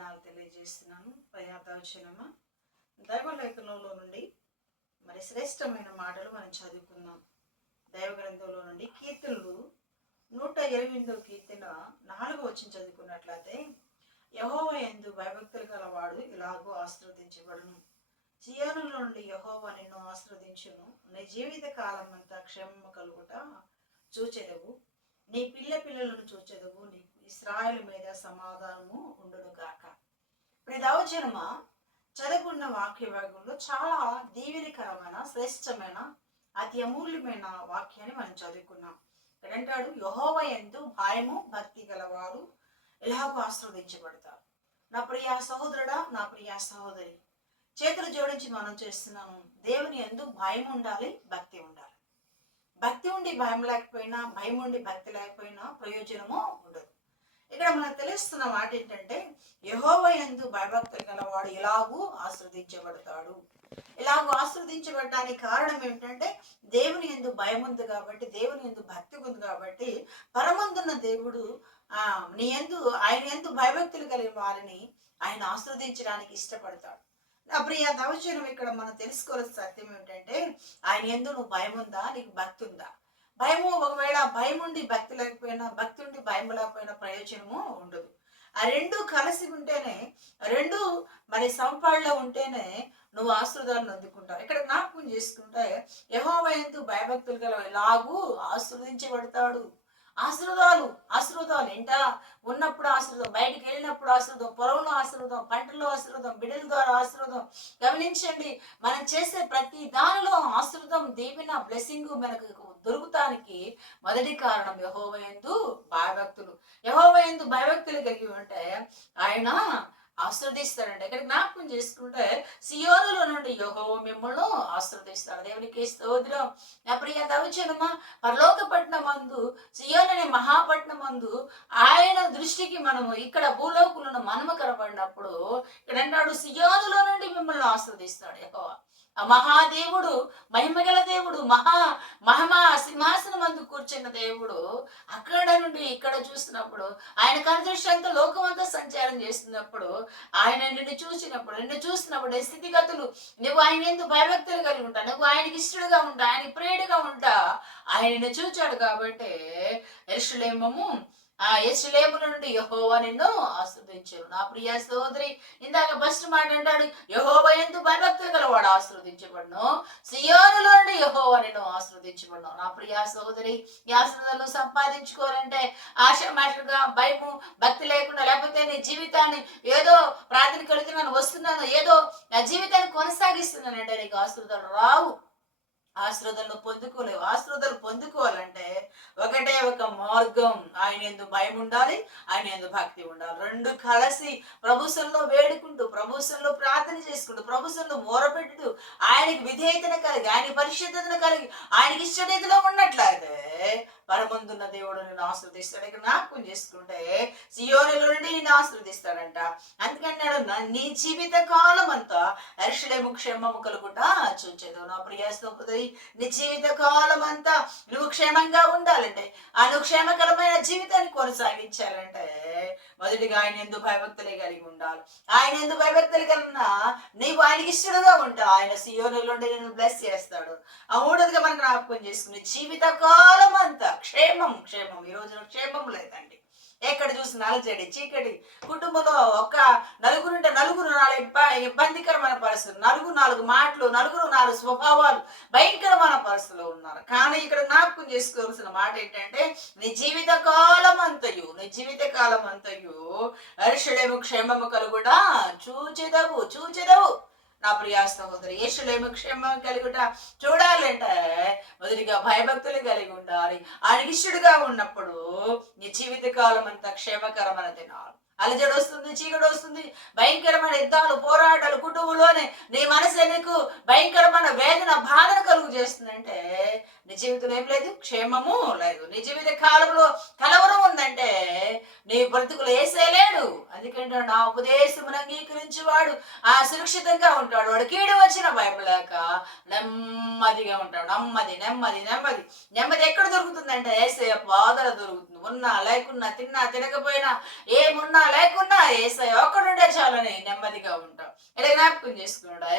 వందనాలు తెలియజేస్తున్నాను. ప్రయాతవచనమా దైవలేఖనంలో నుండి మరి శ్రేష్టమైన మాటలు మనం చదువుకుందాం. దైవ గ్రంథంలో నుండి కీర్తనలు 128వ కీర్తన 4వ వచనం చదువుకున్నట్లయితే, యెహోవా యందు భయభక్తులు గలవాడు ఇలాగూ ఆశీర్వదించబడును. సియోనులో నుండి యెహోవా నిన్ను ఆశీర్వదించును. నీ జీవిత కాలం అంతా క్షేమము కలుగుట చూచెదవు. నీ పిల్లలను చూచెదవు. నీ ఇశ్రాయేలు మీద సమాధానము ఉండును గాక. ఇప్పుడు దైవజనమా చదువుకున్న వాక్య భాగంలో చాలా దీవెనకరమైన శ్రేష్టమైన అతి అమూల్యమైన వాక్యాన్ని మనం చదువుకున్నాం. ఇక్కడ అంటాడు, యెహోవా యందు భయము భక్తి గలవారు ఇలాగూ ఆశీర్వదించబడతారు. నా ప్రియ సహోదరుడా, నా ప్రియ సహోదరి, చేతులు జోడించి మనం చేస్తున్నాము. దేవుని యందు భయం ఉండాలి, భక్తి ఉండాలి. భక్తి ఉండి భయం లేకపోయినా, భయం ఉండి భక్తి లేకపోయినా ప్రయోజనము ఉండదు. ఇక్కడ మనకు తెలుస్తున్న మాట ఏంటంటే, యెహోవా యందు భయభక్తులు గలవాడు ఇలాగూ ఆశీర్వదించబడతాడు. ఇలాగూ ఆశీర్వదించబడటానికి కారణం ఏమిటంటే, దేవుని యందు భయం ఉంది కాబట్టి, దేవుని యందు భక్తి ఉంది కాబట్టి, పరమందున్న దేవుడు నీ యందు ఆయన యందు భయభక్తులు కలిగిన వారిని ఆయన ఆశీర్వదించడానికి ఇష్టపడతాడు. నా ప్రియ దైవజనం, ఇక్కడ మనం తెలుసుకోవాల్సిన సత్యం ఏమిటంటే, ఆయన యందు నువ్వు భయం ఉందా, నీకు భక్తి ఉందా? భయము, ఒకవేళ భయం ఉండి భక్తి లేకపోయినా, భక్తి ఉండి భయం లేకపోయినా ప్రయోజనము ఉండదు. ఆ రెండు కలిసి ఉంటేనే, రెండు మరి సంపాడులో ఉంటేనే నువ్వు ఆశీర్వాదాలను అందుకుంటావు. ఇక్కడ జ్ఞాపకం చేసుకుంటే, యెహోవా యందు భయభక్తులు గల ఎలాగూ ఆశీర్వదించబడతాడు. ఆశీర్వాదాలు ఇంట ఉన్నప్పుడు ఆశీర్వాదం, బయటికి వెళ్ళినప్పుడు ఆశీర్వాదం, పొలంలో ఆశీర్వాదం, పంటల్లో ఆశీర్వాదం, బిడ్డల ద్వారా ఆశీర్వాదం. గమనించండి, మనం చేసే ప్రతి దానిలో ఆశీర్వాదం, దీవెన, బ్లెస్సింగ్ మనకు దొరుకుతానికి మొదటి కారణం యెహోవా యందు భయభక్తులు. యెహోవా యందు భయభక్తులు కలిగి ఉంటే ఆయన ఆశీర్వదిస్తాడంటే, ఇక్కడ జ్ఞాపకం చేసుకుంటే, సియోనులో నుండి యెహోవా మిమ్మల్ని ఆశీర్వదిస్తాడు. దేవునికి స్తోత్రం. నా ప్రియ దైవజనమా, పరలోక పట్టణమందు, సియోను అనే మహాపట్నమందు ఆయన దృష్టికి మనము ఇక్కడ భూలోకంలో మనము కనబడినప్పుడు, ఇక్కడ అంటాడు, సియోనులో నుండి మిమ్మల్ని ఆశీర్వదిస్తాడు యెహోవా. ఆ మహాదేవుడు, మహిమగల దేవుడు, మహిమ సింహాసనం మందు కూర్చున్న దేవుడు అక్కడ నుండి ఇక్కడ చూసినప్పుడు, ఆయన కనుదృష్టి లోకం అంతా సంచారం చేస్తున్నప్పుడు, ఆయన నిన్ను చూసినప్పుడు స్థితిగతులు నువ్వు ఆయన ఎందుకు భయభక్తులు కలిగి ఉంటా, నువ్వు ఆయనకి ఇష్టడుగా ఉంటా, ఆయనకి ప్రియుడిగా ఉంటా. ఆయన చూచాడు కాబట్టి యెరూషలేము నుండి యెహోవా నిన్ను ఆశీర్వదించారు. నా ప్రియ సోదరి, ఇందాక ఫస్ట్ మాట అంటాడు, యెహోవా యందు భయభక్తులు గలవాడు ఆశీర్వదించబడును. సియోనులో నుండి యెహోవా నిన్ను ఆశీర్వదించబడును. నా ప్రియ సోదరి, ఈ ఆశీర్వాదాలు సంపాదించుకోవాలంటే ఆశమాటలుగా భయము భక్తి లేకుండా, లేకపోతే నీ జీవితాన్ని ఏదో ప్రార్థన కలుగుతున్నాను, వస్తున్నాను, ఏదో నా జీవితాన్ని కొనసాగిస్తున్నానంటే నీకు ఆశీర్వాదాలు రావు. ఆశీర్వాదాలను పొందుకోలేవు. ఆశీర్వాదాలు పొందుకోవాలంటే ఒకటే ఒక మార్గం, ఆయన యందు భయం ఉండాలి, ఆయన యందు భక్తి ఉండాలి. రెండు కలిసి ప్రభుత్వంలో వేడుకుంటూ, ప్రభుత్వంలో ప్రార్థన చేసుకుంటూ, ప్రభుత్వంలో మోరపెట్టుతూ, ఆయనకి విధేయతను కలిగి, ఆయన పరిశుద్ధతను కలిగి, ఆయనకి ఇష్టరీతిలో ఉన్నట్లయితే పరమందున్న దేవుడు నిన్ను ఆశీర్వదిస్తాడు. ఇక్కడ జ్ఞాపకం చేసుకుంటే, సియోనులో నుండి నిన్ను ఆశీర్వదిస్తాడంట. అందుకన్నాడు, నీ జీవిత కాలం అంతా యెరూషలేము క్షేమము కలుగుట చూచెదవు. నా ప్రియ సహోదరి, నీ జీవిత కాలం అంతా నువ్వు క్షేమంగా ఉండాలంటే, ఆ నువ్వు క్షేమకరమైన జీవితాన్ని కొనసాగించాలంటే మొదటిగా ఆయన యందు భయభక్తులే కలిగి ఉండాలి. ఆయన యందు భయభక్తులు కలిగిన నీవు ఆయనకి ఇష్టడుగా ఉంటావు. ఆయన సియోనులో నుండి నిన్ను బ్లెస్ చేస్తాడు. ఆ మూడోదిగా మనం జ్ఞాపకం చేసుకుని, జీవిత కాలం అంతా క్షేమం. ఈ రోజున క్షేమం లేదండి. ఎక్కడ చూసిన అలజడి, చీకటి, కుటుంబంలో ఒక్క నలుగురుంటే నలుగురు ఇబ్బందికరమైన పరిస్థితులు, నాలుగు మాటలు, నాలుగు స్వభావాలు, భయంకరమైన పరిస్థితుల్లో ఉన్నారు. కానీ ఇక్కడ జ్ఞాపకం చేసుకోవాల్సిన మాట ఏంటంటే, నీ జీవిత కాలం అంతయు యెరూషలేము క్షేమము కలుగుట చూచెదవు. నా ప్రియ సహోదరి, యెరూషలేము క్షేమం కలుగుట చూడాలంటే మొదటిగా భయభక్తులు కలిగి ఉండాలి. ఆయనకి ఇష్టడుగా ఉన్నప్పుడు నీ జీవిత కాలం అంతా క్షేమకరమైన దినాలు. అలజడి వస్తుంది, చీకటి వస్తుంది, భయంకరమైన యుద్ధాలు, పోరాటాలు, కుటుంబంలోనే నీ మనసు నీకు భయంకరమైన వేదన, బాధన కలుగు చేస్తుందంటే నీ జీవితంలో ఏం లేదు, క్షేమము లేదు. నీ జీవిత కాలంలో కలవరం ఉందంటే నీ బ్రతుకులు వేసేలేడు. అందుకంటే నా ఉపదేశమును అంగీకరించేవాడు సురక్షితంగా ఉంటాడు. వాడు కీడు వచ్చిన భయపడలేక నెమ్మదిగా ఉంటాడు. నెమ్మది ఎక్కడ దొరుకుతుందంటే యేసయ్య పాదాల దొరుకుతుంది. ఉన్నా లేకున్నా, తిన్నా తినకపోయినా, ఏమున్నా లేకున్నా యేసయ్య ఒక్కడుంటే జీవించాలని నెమ్మదిగా ఉంటావు. ఇలా జ్ఞాపకం చేసుకున్నాడా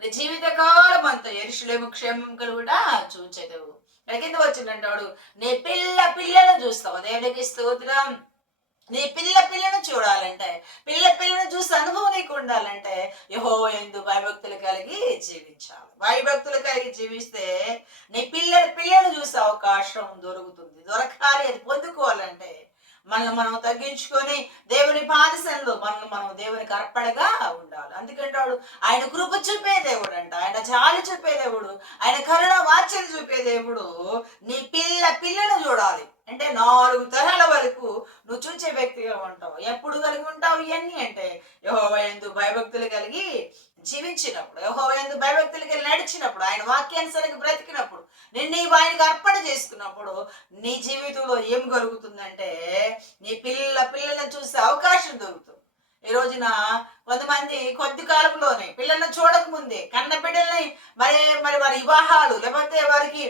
నీ జీవితకాలం అంతా యెరూషలేము క్షేమం కలుగుట చూచెదవు. ఇక్కడ కింద వచ్చిందంటాడు నీ పిల్లను చూస్తావు. దేవునికి స్తోత్రం. నీ పిల్లను చూడాలంటే పిల్లను చూసి అనుభవం నీకు ఉండాలంటే యెహోవా యందు భయభక్తులు కలిగి జీవించాలి. భయభక్తులు కలిగి జీవిస్తే నీ పిల్లను చూసే అవకాశం దొరకాలి. అది పొందుకోవాలంటే మనల్ని మనం తగ్గించుకొని దేవుని పాదసంలో మనం దేవునికి అర్పణగా ఉండాలి. అందుకంటాడు ఆయన కృప చూపే దేవుడు అంట, ఆయన జాలి చూపే దేవుడు, ఆయన కరుణ వాత్సల్యం చూపే దేవుడు. నీ పిల్లను చూడాలి అంటే 4 తరాల వరకు నువ్వు చూసే వ్యక్తిగా ఉంటావు. ఎప్పుడు కలిగి ఉంటావు ఇవన్నీ అంటే యెహోవా యందు భయభక్తులు కలిగి జీవించినప్పుడు, యెహోవా యందు భయభక్తులు కలిగి నడిచినప్పుడు, ఆయన వాక్యానుసారంగా బ్రతికినప్పుడు, నీవు ఆయనకు అర్పణ చేసుకున్నప్పుడు నీ జీవితంలో ఏం కలుగుతుందంటే నీ పిల్లలను చూసే అవకాశం దొరుకుతుంది. ఈ రోజున కొంతమంది కొద్ది కాలంలోనే పిల్లలను చూడక ముందే కన్న బిడ్డల్ని మరి వారి వివాహాలు లేకపోతే వారికి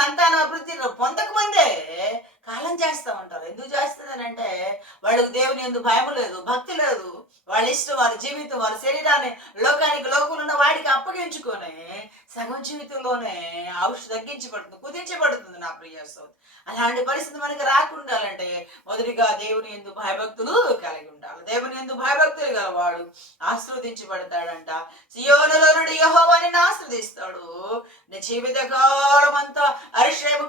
సంతాన అభివృద్ధి పొందక ముందే కాలం చేస్తూ ఉంటారు. ఎందుకు చేస్తుందనంటే వాళ్ళకి దేవుని యందు భయం లేదు, భక్తి లేదు. వాళ్ళ ఇష్టం, వారి జీవితం, వారి శరీరాన్ని లోకంలో ఉన్న వాడికి అప్పగించుకొని సగం జీవితంలోనే ఔషధం తగ్గించబడుతుంది, కుదించబడుతుంది. నా ప్రియ సోదరి, అలాంటి పరిస్థితి మనకి రాకుండాలంటే మొదటిగా దేవుని యందు భయభక్తులు కలిగి ఉండాలి. దేవుని యందు భయభక్తులు గలవాడు ఆశీర్వదించబడతాడంట. సియోనులో నుండి యెహోవా నిన్ను ఆశీర్వదిస్తాడు. నీ జీవితకాలం అంతా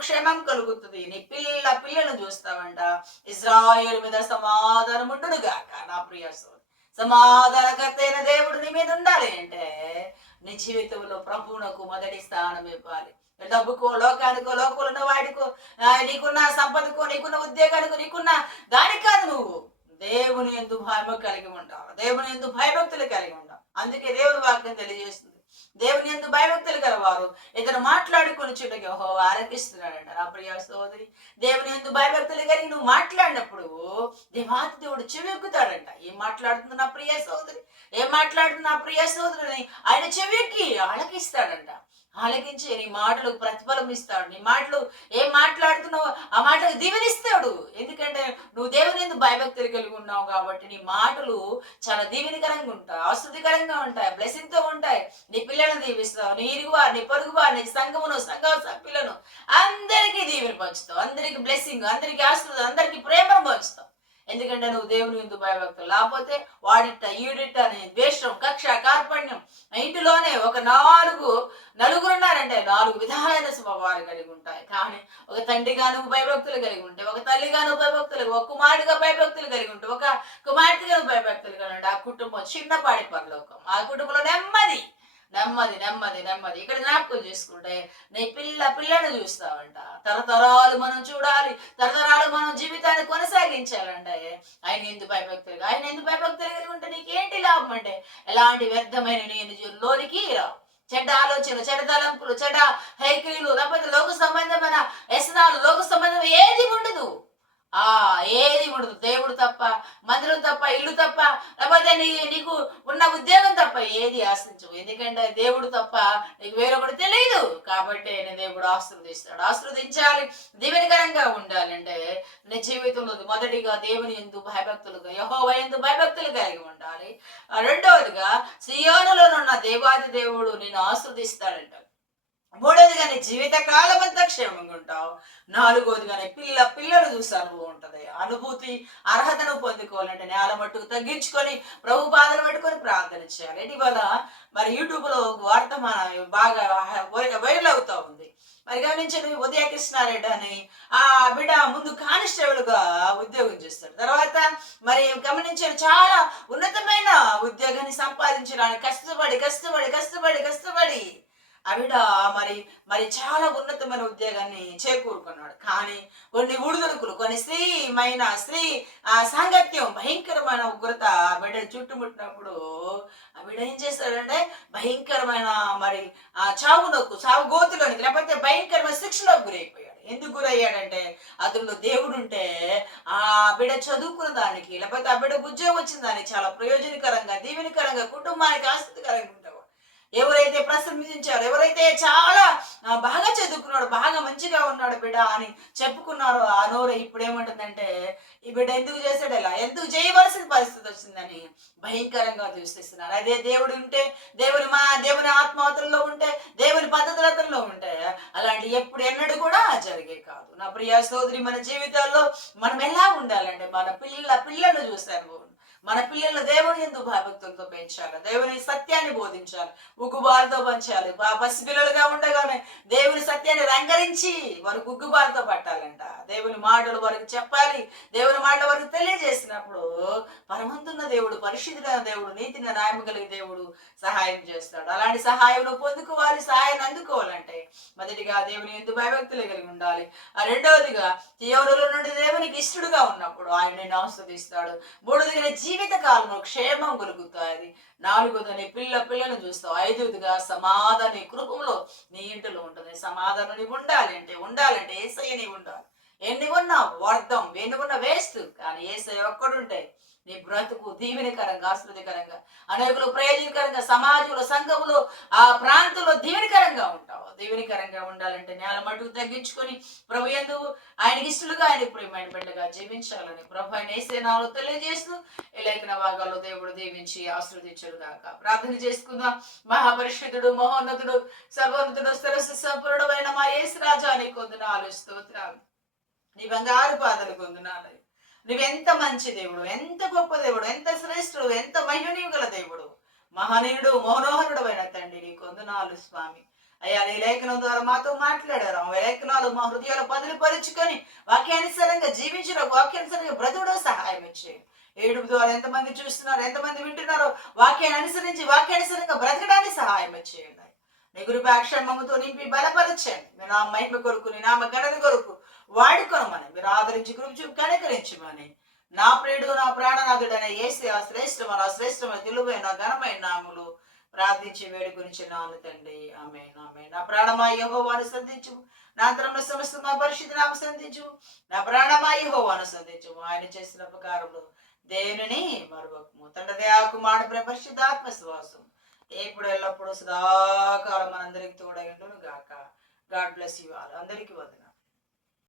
క్షేమం కలుగుతుంది. నీ పిల్లను చూస్తావంట. ఇశ్రాయేలు మీద సమాధానం ఉండును గాక. నా ప్రియ సోదరి, సమాధానకర్త అయిన దేవుడు నీ మీద ఉండాలి అంటే నీ జీవితంలో ప్రభువునకు మొదటి స్థానం ఇవ్వాలి. డబ్బుకో, లోకానికో, లోకంలో వాడికో, నీకున్న సంపదకో, నీకున్న ఉద్యోగానికో, నీకున్న దానికి కాదు, నువ్వు దేవుని యందు భయం కలిగి ఉంటావు. దేవుని యందు భయభక్తులు కలిగి ఉంటావు. అందుకే దేవుని వాక్యం తెలియజేస్తుంది, దేవుని యందు భయభక్తులు గలవారు ఇతను మాట్లాడుకుని చుట్టూ యెహోవా ఆలకిస్తున్నాడంట. నా ప్రియ సోదరి, దేవుని యందు భయభక్తులు కలిగి నువ్వు మాట్లాడినప్పుడు దేవాతి దేవుడు చెవిక్కుతాడంట. ఏం మాట్లాడుతుంది నా ప్రియ సోదరి, ఏం మాట్లాడుతుంది నా ప్రియ సోదరుని ఆయన చెవికి ఆలకిస్తాడంట. ఆలకించి నీ మాటలకు ప్రతిఫలం ఇస్తాడు. నీ మాటలు ఏం మాట్లాడుతున్నావు ఆ మాటలకు దీవెనిస్తాడు. ఎందుకంటే నువ్వు దేవుని యందు భయభక్తులు కలిగి ఉన్నావు కాబట్టి నీ మాటలు చాలా దీవెనకరంగా ఉంటాయి, ఆస్తుతికరంగా ఉంటాయి, బ్లెస్సింగ్ తో ఉంటాయి. నీ పిల్లలను దీవిస్తావు, నీ ఇరుగువారు, నీ పొరుగువారు, నీ సంఘ సభ్యులను అందరికీ దీవెన పంచుతావు, అందరికి బ్లెస్సింగ్, అందరికి ఆస్తులు, అందరికి ప్రేమను పంచుతావు. ఎందుకంటే నువ్వు దేవుని యందు భయభక్తులు. లేకపోతే వాడిట ఈడిట అని ద్వేషం, కక్ష, కార్పణ్యం, ఇంటిలోనే ఒక నలుగురున్నారంటే 4 విధాలైన స్వభావాలు కలిగి ఉంటాయి. కానీ ఒక తండ్రిగా నువ్వు భయభక్తులు కలిగి ఉంటే, ఒక తల్లిగా నువ్వు భయభక్తులు, ఒక కుమారుడిగా భయభక్తులు కలిగి ఉంటే, ఒక కుమార్తెగా నువ్వు భయభక్తులు కలిగి ఉంటే ఆ కుటుంబం చిన్నపాడి పరలోకం. ఆ కుటుంబంలో నెమ్మది నెమ్మది నెమ్మది నెమ్మది. ఇక్కడ జ్ఞాపకం చేసుకుంటే నీ పిల్లను చూస్తావంట. తరతరాలు మనం చూడాలి, తరతరాలు మనం జీవితాన్ని కొనసాగించాలంటే ఆయన ఎందుకు భయభక్తులు, ఆయన ఎందుకు భయభక్తులు కలిగి ఉంటే నీకేంటి లాభం అంటే ఎలాంటి వ్యర్థమైన నేను లోనికి రావు. చెడ్డ ఆలోచనలు, చెడ్డ తలంపులు, చెడ్డ హైక్రీలు, లేకపోతే లోక సంబంధమైన వ్యసనాలు, లోక సంబంధం ఏది ఉండదు. ఏది ఉండదు. దేవుడు తప్ప, మందిరం తప్ప, ఇల్లు తప్ప, లేకపోతే నీకు ఉన్న ఉద్యోగం తప్ప ఏది ఆశించవు. ఎందుకంటే దేవుడు తప్ప నీకు వేరొకటి తెలియదు. కాబట్టి నేను దేవుడు ఆశీర్వదిస్తాడు. ఆశీర్వదించాలి, దీవెనకరంగా ఉండాలంటే నీ జీవితంలో మొదటిగా దేవుని యందు భయభక్తులుగా, యెహోవా యందు భయభక్తులు కలిగి ఉండాలి. రెండవదిగా సియోనులోనున్న దేవాది దేవుడు నిన్ను ఆశీర్వదిస్తాడంట. మూడోదిగా నీ జీవితకాలం అంతా క్షేమంగా ఉంటావు. నాలుగోదిగా నీ పిల్లలు చూసే అనుభవం ఉంటుంది. అనుభూతి, అర్హతను పొందుకోవాలంటే నేల మట్టుకు తగ్గించుకొని ప్రభు పాదలు పట్టుకొని ప్రార్థన చేయాలి. ఇటీవల మరి యూట్యూబ్ లో వార్త బాగా వైరల్ అవుతా ఉంది. మరి గమనించండి, ఉదయ కృష్ణారెడ్డి అని ఆ బిడ్డ ముందు కానిస్టేబుల్ గా ఉద్యోగం చేస్తాడు. తర్వాత మరి గమనించారు, చాలా ఉన్నతమైన ఉద్యోగాన్ని సంపాదించడానికి కష్టపడి కష్టపడి కష్టపడి కష్టపడి ఆవిడ మరి చాలా ఉన్నతమైన ఉద్యోగాన్ని చేకూరుకున్నాడు. కానీ కొన్ని ఉడుదలుకులు, కొన్ని స్త్రీ సాంగత్యం, భయంకరమైన ఉగ్రత ఆ బిడ్డ చుట్టుముట్టినప్పుడు ఆ బిడ్డ ఏం చేస్తాడంటే భయంకరమైన చావు గోతులోనికి, లేకపోతే భయంకరమైన శిక్షలోకి గురైపోయాడు. ఎందుకు గురయ్యాడంటే అతను దేవుడు ఉంటే ఆ బిడ్డ చదువుకున్న దానికి, లేకపోతే ఆ బిడ్డ ఉద్యోగం వచ్చిన దానికి చాలా ప్రయోజనకరంగా, దీవెనకరంగా, కుటుంబానికి ఆసక్తికరంగా ఉంటావు. ఎవరైతే ప్రశంసించారో, ఎవరైతే చాలా బాగా చదువుకున్నాడు, బాగా మంచిగా ఉన్నాడు బిడ్డ అని చెప్పుకున్నారో, ఆ నోరు ఇప్పుడు ఏమంటుందంటే ఈ బిడ్డ ఎందుకు చేశాడు, ఇలా ఎందుకు చేయవలసిన పరిస్థితి వచ్చిందని భయంకరంగా దూషిస్తున్నారు. అదే దేవుడు ఉంటే, దేవుని ఆత్మవతల్లో ఉంటే, దేవుని పద్ధతులతల్లో ఉంటే అలాంటి ఎప్పుడు ఎన్నడూ కూడా జరిగే కాదు. నా ప్రియ సోదరి, మన జీవితాల్లో మనం ఎలా ఉండాలంటే మన పిల్లలు చూసాము, మన పిల్లలు దేవుని యందు భయభక్తులతో పెంచాలి, దేవుని సత్యాన్ని బోధించాలి, ఉగ్గుబాలతో పంచాలి. పసిపిల్లలుగా ఉండగానే దేవుని సత్యాన్ని రంగరించి వారికి ఉగ్గుబాలతో పట్టాలంట. దేవుని మాటలు వారికి చెప్పాలి. దేవుని మాటలు వారికి తెలియజేసినప్పుడు పరమంతున్న దేవుడు, పరిశుద్ధుడైన దేవుడు, నీతిని న్యాయము కలిగిన దేవుడు సహాయం చేస్తాడు. అలాంటి సహాయం పొందుకోవాలి. సహాయాన్ని అందుకోవాలంటే మొదటిగా దేవుని యందు భయభక్తులు కలిగి ఉండాలి. రెండవదిగా ఎవరిలో నుండి దేవునికి ఇష్టడుగా ఉన్నప్పుడు ఆయన నిన్ను ఆస్వాదిస్తాడు. మూడవదిగా జీవిత కాలంలో క్షేమం కలుగుతాయి. నాలుగోదని పిల్లలను చూస్తావు. ఐదవదిగా సమాధాన కృపంలో నీ ఇంటిలో ఉంటుంది. సమాధానం నీవు ఉండాలంటే ఏసయ్య నీవు ఉండాలి. ఎన్ని ఉన్నా వర్ధం, ఎన్ని ఉన్నా వేస్ట్, కానీ ఏసయ్య ఒక్కడుంటే నీ బ్రతుకు దీవెనకరంగా, ఆస్వాదికరంగా, అనేకులు ప్రయోజనకరంగా, సమాజంలో, సంఘంలో, ఆ ప్రాంతంలో దీవెనకరంగా ఉంటావు. దీవెనకరంగా ఉండాలంటే నేల మటుకు తగ్గించుకొని ప్రభు యందు ఆయనకి ఇష్టలుగా, ఆయన ప్రియమైన బిడ్డగా జీవించాలని ప్రభు ఆయన ఏసేనాలో తెలియజేస్తూ ఈ లేఖన భాగాల్లో దేవుడు దీవించి ఆశీర్వదించడు గాక. ప్రార్థన చేసుకుందాం. మహాపరిషుద్ధుడు, మహోన్నతుడు, సర్వోన్నతుడు, స్థిరస్సు సంపూర్ణుడు అయిన మా యేసు రాజా నీకు వందనాలు, స్తోత్రాలు. నీ బంగారు పాదలు వందనాలు. నువ్వెంత మంచి దేవుడు, ఎంత గొప్ప దేవుడు, ఎంత శ్రేష్ఠుడు, ఎంత మహిమనీయు గల దేవుడు, మహనీయుడు, మనోహరుడు అయిన తండ్రి నీకు వందనాలు స్వామి. అయ్యా నీ లేఖనం ద్వారా మాతో మాట్లాడారు. ఆ లేఖనాలు మా హృదయాలు బదులుపరుచుకొని వాక్యానుసారంగా జీవించిన, వాక్యానుసారంగా బ్రతుకుడు సహాయం ఇచ్చేయండి. ఏడుపు ద్వారా ఎంతమంది చూస్తున్నారు, ఎంతమంది వింటున్నారో వాక్యాన్ని అనుసరించి వాక్యానుసారంగా బ్రతకడానికి సహాయం ఇచ్చేయండి. నీ కృపాక్షేమముతో నింపి బలపరచండి. మీ నా మహిమ కొరకు, నీ నామ ఘనత కొరకు వాడుకోనమని మీరు ఆదరించి కృప చూపి కనికరించమని నా ప్రియుడు, నా ప్రాణనాథుడైన యేసయ్య శ్రేష్టమైన తెలువైన ఘనమైన నామములు ప్రార్థించి వేడుకొనిచున్నాను తండ్రి. ఆమేన్, ఆమేన్. నా ప్రాణమా యెహోవాను స్తుతించు, నా అంతరంగ సమస్త మా పరిశుద్ధ నామమును స్తుతించు. నా ప్రాణమా యెహోవాను స్తుతించు. ఆయన చేసిన ఉపకారములు దేవునిని మరువకము. తండ్రి దయా కుమారుని పరిశుద్ధాత్మ విశ్వాసం ఎప్పుడు ఎల్లప్పుడూ సదాకాలం మనందరికి తోడై ఉండును గాక. God bless you all. అందరికీ వందనాలు.